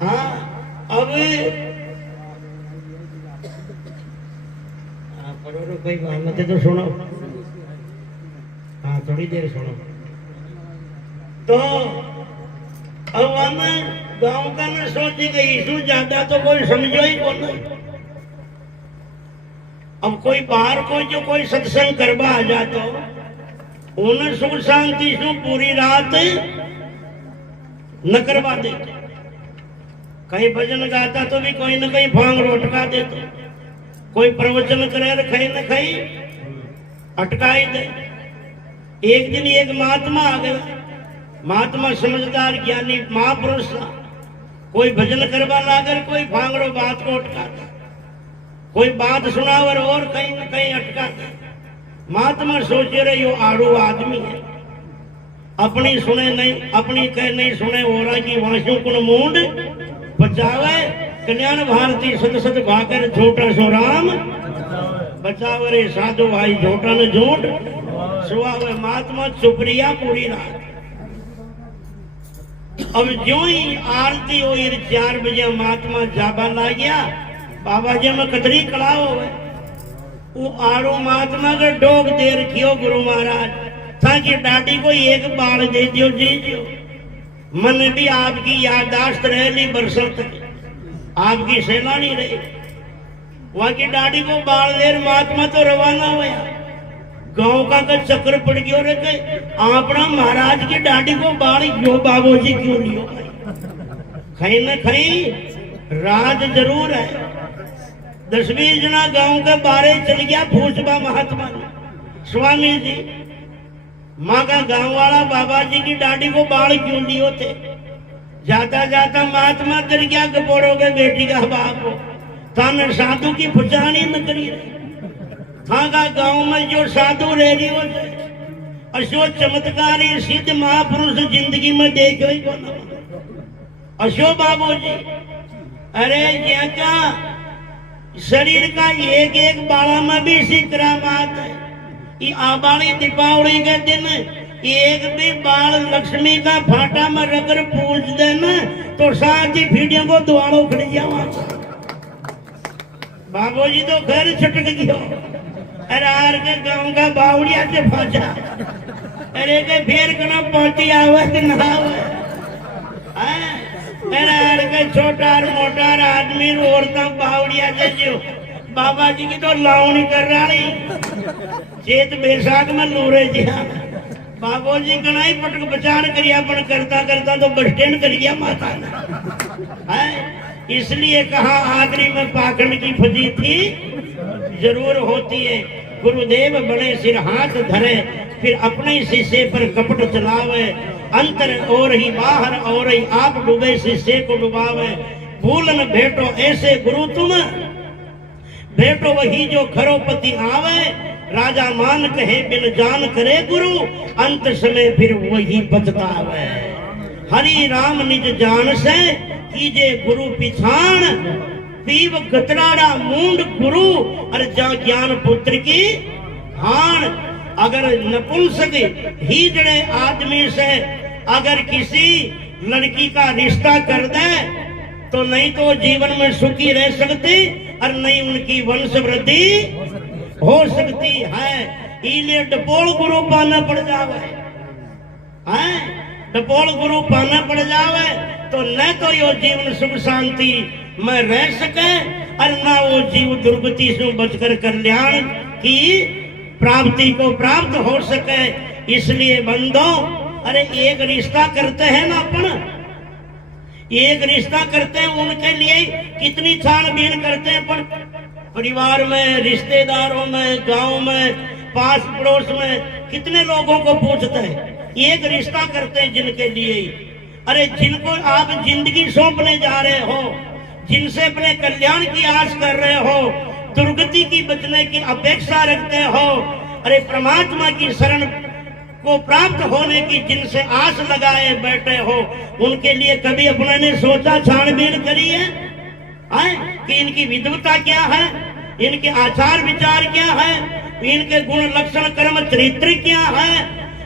हाँ अब पढ़ो कोई मत तो सुनो। हाँ थोड़ी देर सुनो। तो अब हम गांव का न सोची गई इसू ज्यादा तो कोई समझो ही कौन। अब कोई बाहर को जो कोई सत्संग करवा आ जातो उन्हें सुख शांति से पूरी रात न करवा देते। कहीं भजन गाता तो भी कोई न कहीं भांग रोटका देते, कोई प्रवचन करे कहीं न कहीं अटकाई दे। एक दिन एक महात्मा आ गया, महात्मा समझदार ज्ञानी महापुरुष था। कोई भजन करवा लाकर कोई भांगड़ो बात को अटकाता, कोई बात सुनावर और कहीं न कहीं अटकाता। महात्मा सोचे रहे यो आड़ू आदमी है, अपनी सुने नहीं, अपनी कह नहीं सुने ओरा की वासों कुन मूंड बचावे। कल्याण भारती सत सत भाकर झूठा सो राम बचावे। साधु भाई झूठा न झूठ सुहावे। महात्मा चुपरिया पूरी रात। अब जो ही आरती हुई 4 बजे महात्मा जाबा ला गया। बाबा जी में कतरी कड़ा हो वो आड़ो महात्मा का डोग दे रखियो गुरु महाराज ताकि डाडी को एक बाल दे दियो जी दियो। मन भी आपकी याददाश्त रहे ली बरसों तक, आपकी सेना नहीं रही। वहां की डाडी को बाल देर महात्मा तो रवाना हुआ। गांव का चक्कर पड़ गयो रे के अपना महाराज की डाडी को बाल यो बाबू जी क्यों नहीं हो कहीं न कहीं राज जरूर है। 10-20 जना गांव के बारे चल गया फूसबा महात्मा स्वामी जी। माँ का गांव वाला बाबा जी की डाडी को बाल क्यों नहीं होते। जाता जाता महात्मा डर गया गपोड़ोगे बेटी का बाप हो थाने साधु की पुचानी न करी रही। था का गांव में जो साधु रह रही होते अशो चमत्कारी सिद्ध महापुरुष जिंदगी में देखो ही कौन। अशो बाबू जी अरे यहाँ का शरीर का एक एक बाला में भी इसी करामात है। ये आबाड़ी दीपावली के दिन एक भी बाल लक्ष्मी का फाटा में रखकर पूछ देना तो साथ ही फीडियों को दुआरो खड़ जावा। बाबू जी तो घर छटक गयो। अरे आर के गांव का बावड़िया से फंसा। अरे के फिर कना पहुंची आवे कि ना आवे। अरे आर के छोटा मोटा आदमी औरता बावड़िया से जो बाबा जी की तो लावनी कर रही। चेत बैसाख में लूरे जी। बाबू जी कनाई पटक बचान करिया पण करता करता तो बस स्टैंड कर गया माता है। इसलिए कहा आखिरी में पाखंड की फजीती जरूर होती है। गुरुदेव बड़े सिर हाथ धरे फिर अपने शिष्य पर कपट चलावे। अंतर और ही बाहर और ही आप डूबे शिष्य को डुबावे। भूलन भेटो ऐसे गुरु तुम भेटो वही जो खरोपति आवे। राजा मान कहे बिन जान करे गुरु अंत समय फिर वही बचतावे। हरि राम निज जान से कीजे गुरु पिछाण पीव गतराड़ा मूंड गुरु और जा ज्ञान पुत्र की हान। अगर नपुंसक ही जड़े आदमी से अगर किसी लड़की का रिश्ता कर दे तो नहीं तो जीवन में सुखी रह सकती और नहीं उनकी वंश वृद्धि हो सकती है। इले डपोल गुरु पाना पड़ जावे है। डपोल गुरु पाना पड़ जावे तो न तो यो जीवन सुख शांति में रह सके और न वो जीव दुर्गति से बचकर कल्याण की प्राप्ति को प्राप्त हो सके। इसलिए बंधो अरे एक रिश्ता करते हैं ना अपन, एक रिश्ता करते हैं उनके लिए कितनी छानबीन करते हैं अपन। परिवार में, रिश्तेदारों में, गांव में, पास पड़ोस में कितने लोगों को पूछते हैं। एक रिश्ता करते हैं जिनके लिए। अरे जिनको आप जिंदगी सौंपने जा रहे हो, जिनसे अपने कल्याण की आस कर रहे हो, दुर्गति की बचने की अपेक्षा रखते हो, अरे परमात्मा की शरण को प्राप्त होने की जिनसे आस लगाए बैठे हो, उनके लिए कभी अपने ने सोचा, छानबीन करी है कि इनकी विद्वता क्या है, इनके आचार विचार क्या है, इनके गुण लक्षण कर्म चरित्र क्या है,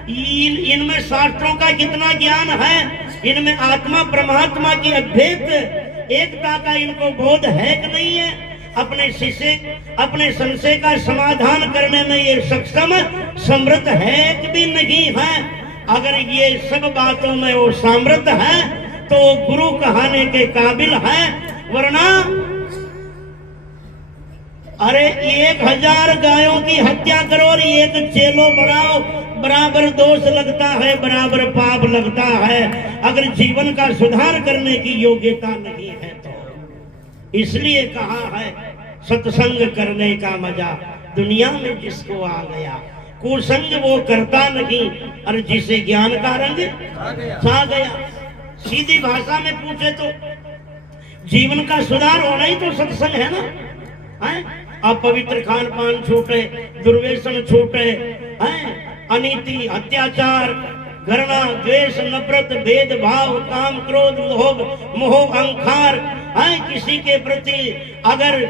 इनमें शास्त्रों का कितना ज्ञान है। इनमें आत्मा परमात्मा की अद्वैत एकता का इनको बोध है कि नहीं है? अपने संशय का समाधान करने में ये सक्षम समर्थ है कि भी नहीं है? अगर ये सब बातों में वो समर्थ है तो गुरु कहने के काबिल है, वरना अरे 1000 गायों की हत्या करो और एक चेलो बनाओ, बराबर दोष लगता है, बराबर पाप लगता है, अगर जीवन का सुधार करने की योग्यता नहीं है तो। इसलिए कहा है सत्संग करने का मजा दुनिया में जिसको आ गया, कुसंग वो करता नहीं, और जिसे ज्ञान का रंग छा गया। सीधी भाषा में पूछे तो जीवन का सुधार होना ही तो सत्संग है ना, है? अपवित्र खान पान छूटे, दुर्व्यसन छूटे, अनीति, अत्याचार, घृणा, द्वेष, नफरत, भेदभाव, काम, क्रोध, लोभ, मोह, अहंकार, किसी के प्रति अगर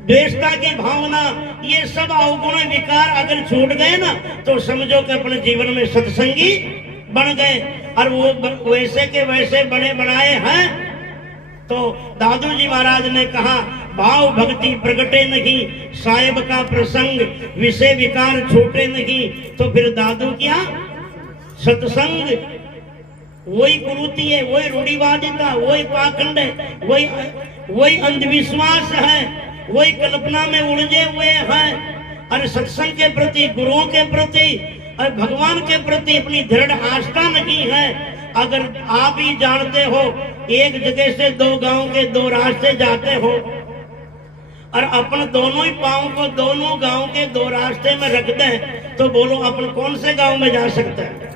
द्वेषता की भावना, ये सब अवगुण विकार अगर छूट गए ना तो समझो कि अपने जीवन में सत्संगी बन गए, और वो वैसे के वैसे बने बनाए हैं। तो दादू जी महाराज ने कहा भाव भक्ति प्रगटे नहीं, साहेब का प्रसंग विषय विकार छूटे नहीं, तो फिर दादू क्या? सत्संग वही कुरूति है, वही रूढ़िवादिता, वही पाखंड है, वही अंधविश्वास है, वही कल्पना में उलझे हुए हैं। और सत्संग के प्रति, गुरुओं के प्रति और भगवान के प्रति अपनी दृढ़ आस्था नहीं है। अगर आप ही जानते हो एक जगह से 2 गांव के 2 रास्ते जाते हो और अपन दोनों ही पांव को दोनों गांव के 2 रास्ते में रख दें, तो बोलो अपन कौन से गांव में जा सकते हैं?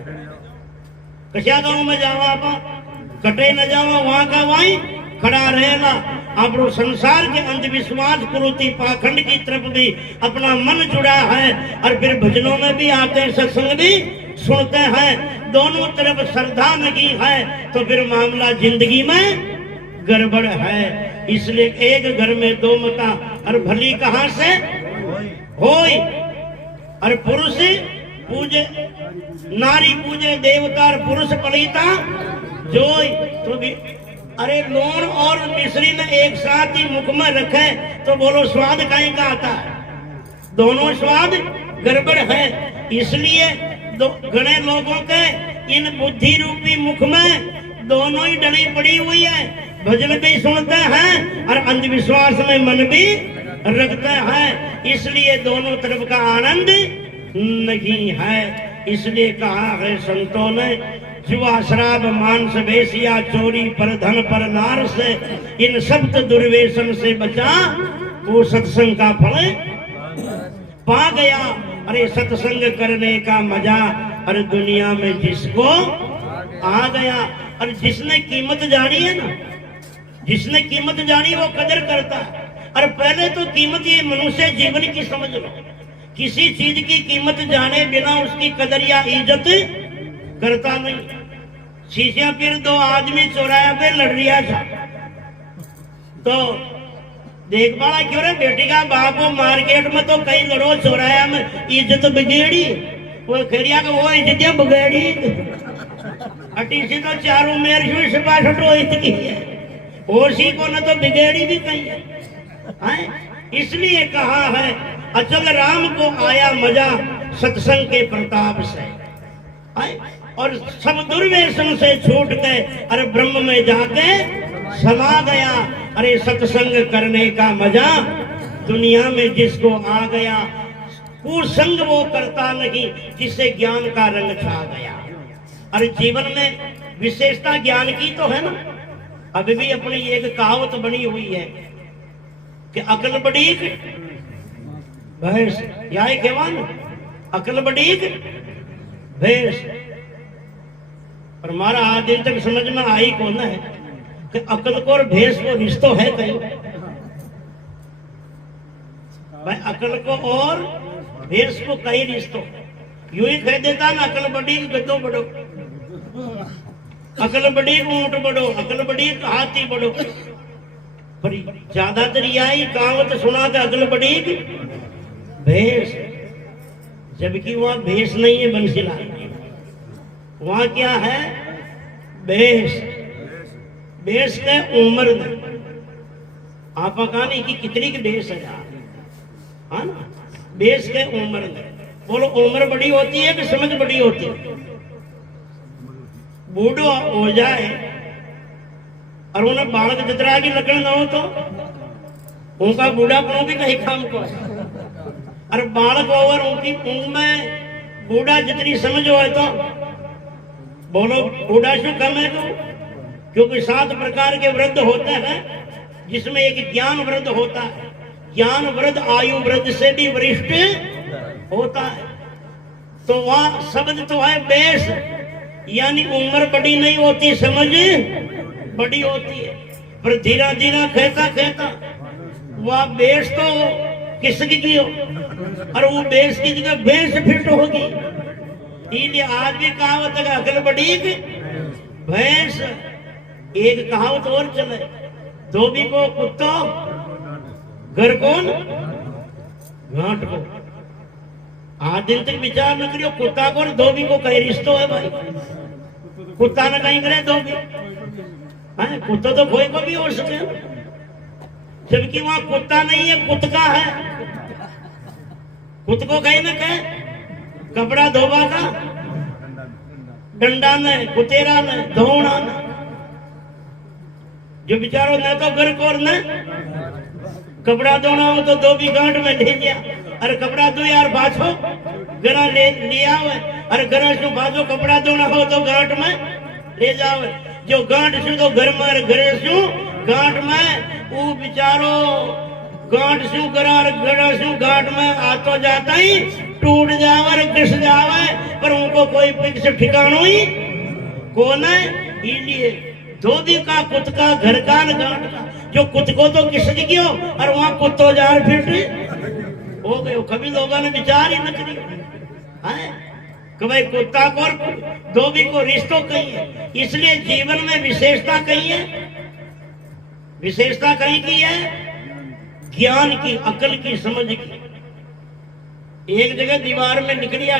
कशा गांव में जाओ आप? कटे न जाओ, वहां का वहीं खड़ा रहेला। आप संसार के अंधविश्वास, कुरूति, पाखंड की तरफ भी अपना मन जुड़ा है, और फिर भजनों में भी आते हैं, सत्संग भी सुनते हैं, दोनों तरफ श्रद्धा नहीं है, तो फिर मामला जिंदगी में गड़बड़ है। इसलिए एक घर में 2 मता, और भली कहां से होई। और पुरुष पूजे, नारी पूजे देवता, और पुरुष पलीता जोई। तो भी अरे लूण और मिश्री ने एक साथ ही मुख में रखे तो बोलो स्वाद कहीं का आता है? दोनों स्वाद गड़बड़ है। इसलिए घने लोगों के इन बुद्धि रूपी मुख में दोनों ही डली पड़ी हुई है, भजन भी सुनते हैं और अंधविश्वास में मन भी रखते हैं। इसलिए दोनों तरफ का आनंद नहीं है। इसलिए कहा है संतों ने, जुआ, शराब, मांस, वेश्या, चोरी, पर धन, पर नार से, इन सप्त दुर्व्यसन से बचा, वो सत्संग का फल पा गया। अरे सत्संग करने का मजा, अरे दुनिया में जिसको आ गया। और जिसने कीमत जानी है ना, जिसने कीमत जानी वो कदर करता है। और पहले तो कीमत ये मनुष्य जीवन की समझ लो, किसी चीज की कीमत जाने बिना उसकी कदर या इज्जत करता नहीं। शीशा फिर 2 आदमी चौराया पे लड़ रहा था, तो देख वाला क्यों रे बेटी का बापू मार्केट में तो कई लड़ो चौराया में इज्जत बिगेड़ी, वो खेड़िया का वो इज्जत बिगेड़ी अटी से तो चारों मेर से बासठो इतनी है, होशी को न तो बिगेड़ी भी कहीं है। इसलिए कहा है अचल राम को आया मजा सत्संग के प्रताप से, और सब दुर्व्यसन से छूट गए, अरे ब्रह्म में जाके समा गया। अरे सत्संग करने का मजा दुनिया में जिसको आ गया, कुसंग वो करता नहीं जिससे ज्ञान का रंग छा गया। अरे जीवन में विशेषता ज्ञान की तो है ना। अभी भी अपनी एक कहावत बनी हुई है कि अकल बड़ीक भैंस, या केवान अकल बड़ीक भैंस। पर हमारा आज दिन तक समझ में आई कौन है कि अकल को और भैंस को रिश्तो है कहीं? भाई अकल को और भैंस को कहीं रिश्तो? यूं ही कह देता ना, अकल बड़ी गद्दो बड़ो, अकल बड़ी ऊंट बड़ो, अकल बड़ी हाथी बड़ो। पर ज्यादातर यही कहावत सुना था, अकल बड़ी भैंस, जबकि वहां भैंस नहीं है बंसीलाल, वहां क्या है? बेस बेस के उम्र में आप कहानी की कितनी की बेस है यार, हाँ ना। बेस के उम्र में बोलो उम्र बड़ी होती है कि समझ बड़ी होती है? बूढ़ो हो जाए और उन्हें बालक जितना की लकड़ ना हो तो उनका बूढ़ापन भी कहीं काम को है। और बालक और उनकी उम्र में बूढ़ा जितनी समझ हो तो बोलो बूढ़ा शू कम है तो, क्योंकि 7 प्रकार के वृद्ध होते हैं जिसमें एक ज्ञान वृद्ध होता है। ज्ञान वृद्ध आयु वृद्ध से भी वरिष्ठ होता है। तो वहां शब्द तो है बेस, यानी उम्र बड़ी नहीं होती, समझ बड़ी होती है। पर धीरा धीरा कहता कहता वह बेस तो किसकी की हो और वो बेस की जगह बेस फिट होगी। इसलिए आज भी कहावत है अकल बड़ी भैंस। एक कहावत और चले, धोबी को कुत्ता घर कौन घाट को। आज दिन तक विचार न करियो कुत्ता को और धोबी को कहीं रिश्तो है भाई। कुत्ता न कहीं करे धोबी है, कुत्ता तो कोई को भी हो सके, जबकि वहां कुत्ता नहीं है कुत्ता है। खुद को कहीं ना कहे कपड़ा धोबा का डंडा न कुतेरा न धोना न, जो बेचारो न तो घर को न कपड़ा धोना हो तो धोबी गांठ में ले गया। अरे कपड़ा धो यार बाछो गरा ले लिया अरे गरा से बाजो कपड़ा धोना हो तो गांठ में ले जाओ। जो गांठ से तो घर में घरे से गांठ में वो बेचारो गांठ से गरा से गांठ में आतो जाता ही टूट जावे घिस जावे, पर उनको कोई फिक्स ठिकानो ही कौन है। इसलिए धोबी का कुत का घर का न गांठ का। जो कुत को तो किस गयो और वहां कुत्तो जार फिट हो गयो। कभी लोगों ने विचार ही न करियो कि भाई कुत्ता को और धोबी को रिश्तों कही है। इसलिए जीवन में विशेषता कही है, विशेषता कहीं की है ज्ञान की, अकल की, समझ की। एक जगह दीवार में निकलिया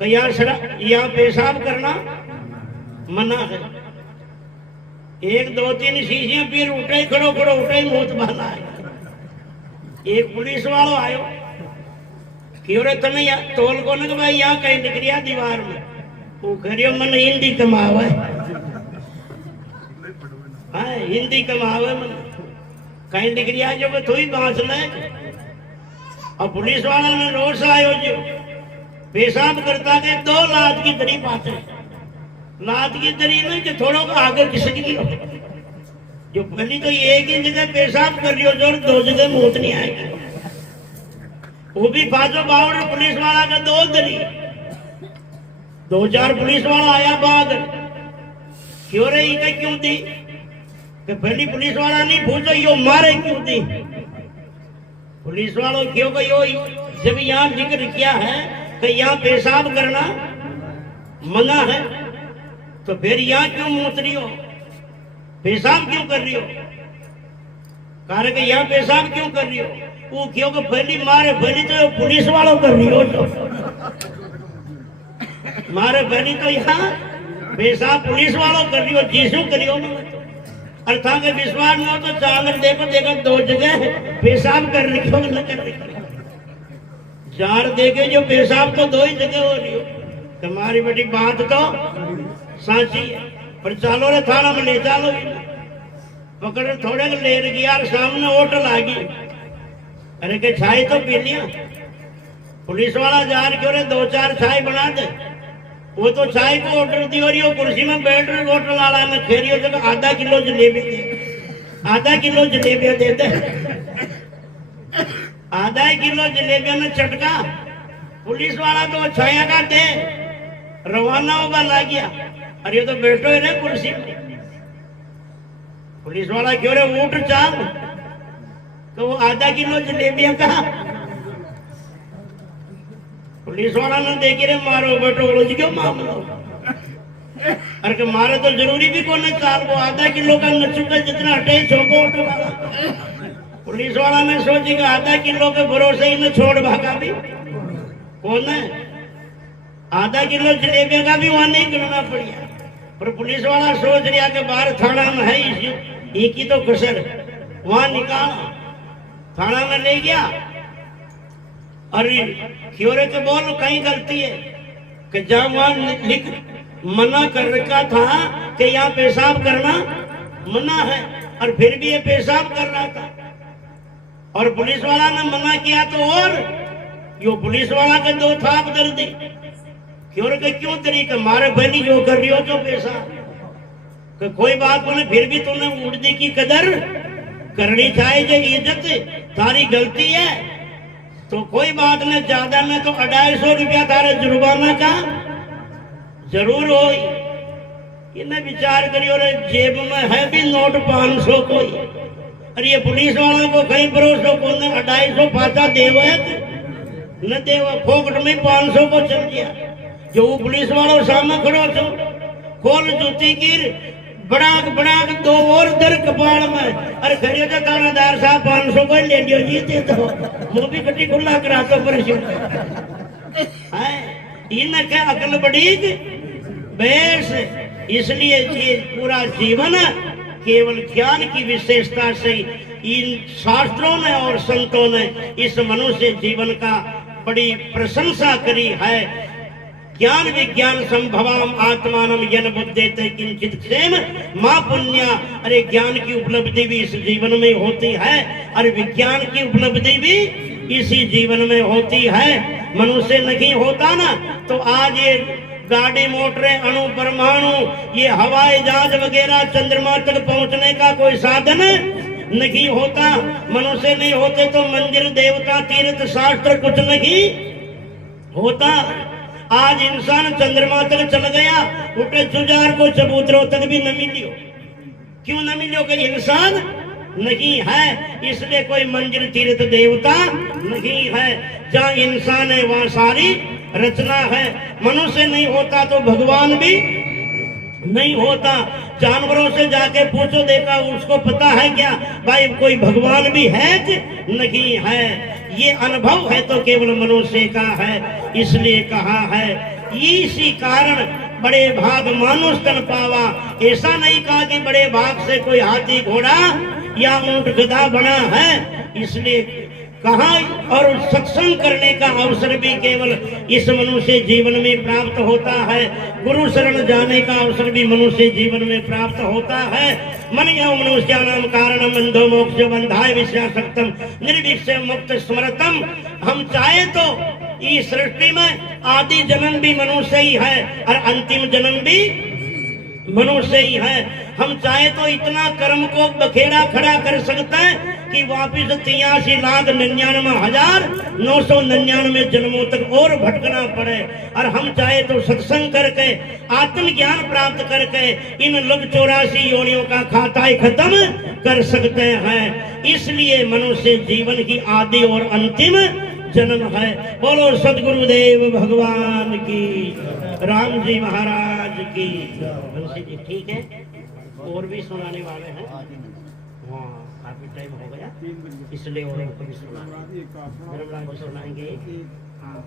कि यहाँ पेशाब करना मना है। 1 2 3 शीशियां फिर उठे खड़ो खड़ो उठे मूत बहला है। एक पुलिस वालों आयो कि तने तोल को न भाई यहाँ कहीं निकलिया दीवार में। वो करियो मन हिंदी कमावे, हाँ हिंदी कमावे मन कहीं निकलिया जो थोड़ी बांस ले। और पुलिस वाला ने रोज आयो जो पेशाब करता के 2 लात की दरी पाते, लात की दरी में जो थोड़ा आगे खिसक गई। जो पहली तो एक ही जगह पेशाब कर रही हो जो 2 जगह मूत नहीं आएगी। वो भी बाजो बावड़ पुलिस वाला का 2 दरी। 2-4 पुलिस वाला आया बाग क्यों रही का क्यों दी कि पहली पुलिस वाला नहीं पूछो यो मारे क्यों दी। पुलिस वालों क्यों का यो जब यहाँ जिक्र किया है कि यहाँ पेशाब करना मना है तो फिर यहाँ क्यों मूत रही हो, पेशाब क्यों कर रही हो। कारण कि यहाँ पेशाब क्यों कर रही हो, वो क्यों को पहली मारे पहली तो पुलिस वालों कर रही हो तो मारे पहली तो यहाँ पेशाब पुलिस वालों कर रही हो, जीसू करी हो। अर्थात के विश्वास में हो तो चालक देखो देखो 2 जगह पेशाब कर रही हो न कर रही हो। 4 देखे जो पेशाब तो 2 ही जगह हो रही हो। तुम्हारी बड़ी बात तो साची है, पर चालो रे थाना में ले चालो पकड़ थोड़े ले गया सामने होटल आ गई। अरे के चाय तो पी लिया। पुलिस वाला जार क्यों रे 2-4 चाय बना दे। वो तो चाय को ऑर्डर दी हो रही हो, कुर्सी में बैठ रहे होटल वाला ने खेरियो जगह आधा किलो जलेबी दे, आधा किलो जलेबियां देते, आधा किलो जलेबियां ने चटका। पुलिस वाला तो छाया का दे रवाना होगा ला गया। अरे ये तो बैठो है ना कुर्सी में। पुलिस वाला क्यों रे उठ चाल तो वो आधा किलो जलेबियां कहा। पुलिस वाला ने देखी रे मारो बैठो बोलो जी क्यों मामलो। अरे के मारे तो जरूरी भी कौन है चाल वो आधा किलो का नचुका जितना हटे छोको उठ वाला। पुलिस वाला ने सोची कि आधा किलो के भरोसे ही न छोड़ भागा भी कौन है। आधा किलो जलेबियों का भी वहां नहीं गिनना पड़िया। और पुलिस वाला सोच रहा कि बाहर थाना में है एक ही तो कसर, वहां निकाला, थाना में ले गया। अरे क्योरे के बोल कहीं गलती है कि जहां वहां लिख मना कर रखा था कि यहाँ पेशाब करना मना है, और फिर भी ये पेशाब कर रहा था। और पुलिस वाला ने मना किया तो और यो पुलिस वाला के दो थाप दर दी। क्यों तरीका मारे बहनी जो कर रही हो जो पेशाब कि कोई बात बोले, फिर भी तूने उड़दी की कदर करनी चाहिए। जो इज्जत तारी गलती है तो कोई बात नहीं, ज्यादा में तो 250 रुपया तारे जुर्माना का जरूर हो। इन्हें विचार करियो रे, जेब में है भी नोट 500 कोई, अरे ये पुलिस वालों को कहीं भरोसा को 250 पाचा देवे न देवा, फोकट में 500 को चल गया। जो वो पुलिस वालों सामने खड़ो तो खोल जूती गिर बड़ाक बड़ाक दो और दर कपाड़ में, अरे खड़े तो थानेदार साहब 500 को ले लियो जी, दे दो मुंह भी कटी खुला करा तो परेशान है। इन्हें क्या अकल बड़ी बेस, इसलिए ये पूरा जीवन केवल ज्ञान की विशेषता से इन शास्त्रों ने और संतों ने इस मनुष्य जीवन का बड़ी प्रशंसा करी है। ज्ञान विज्ञान संभवाम आत्मानम यन बुद्धेते किंचित क्षेम मां पुण्या। अरे ज्ञान की उपलब्धि भी इस जीवन में होती है और विज्ञान की उपलब्धि भी इसी जीवन में होती है। मनुष्य नहीं होता ना तो आज ये गाड़ी मोटरें अणु परमाणु ये हवाई जहाज वगैरह चंद्रमा तक पहुंचने का कोई साधन नहीं होता। मनुष्य नहीं होते तो मंदिर देवता तीर्थ शास्त्र कुछ नहीं होता। आज इंसान चंद्रमा तक चल गया, उठे जुजार को चबूतरों तक भी न मिलियो। क्यों न मिलियो कि इंसान नहीं है, इसलिए कोई मंदिर तीर्थ देवता नहीं है। जहाँ इंसान है वहाँ सारी रचना है। मनुष्य नहीं होता तो भगवान भी नहीं होता। जानवरों से जाके पूछो, देखा उसको पता है क्या भाई कोई भगवान भी है कि नहीं है। ये अनुभव है तो केवल मनुष्य का है। इसलिए कहा है इसी कारण बड़े भाग मानुष तन पावा। ऐसा नहीं कहा कि बड़े भाग से कोई हाथी घोड़ा या ऊंट गधा बना है। इसलिए कहा और सत्संग करने का अवसर भी केवल इस मनुष्य जीवन में प्राप्त होता है। गुरु शरण जाने का अवसर भी मनुष्य जीवन में प्राप्त होता है। मन यौ मनुष्याणाम कारणम बंधो मोक्ष बंधाय विषयासक्तम निर्विषय मुक्त स्मृतम। हम चाहे तो इस सृष्टि में आदि जन्म भी मनुष्य ही है और अंतिम जन्म भी मनुष्य ही है। हम चाहे तो इतना कर्म को बखेड़ा खड़ा कर सकते हैं कि वापिस 83,99,999 जन्मों तक और भटकना पड़े। और हम चाहे तो सत्संग करके आत्मज्ञान प्राप्त करके इन लग 84 योनियों का खाता खत्म कर सकते हैं। इसलिए मनुष्य जीवन की आदि और अंतिम जन्म है। बोलो सदगुरुदेव भगवान की, राम जी महाराज की। बंसी जी ठीक है, और भी सुनाने वाले हैं। हाँ काफी टाइम हो गया इसलिए और को भी सुनाएंगे। हाँ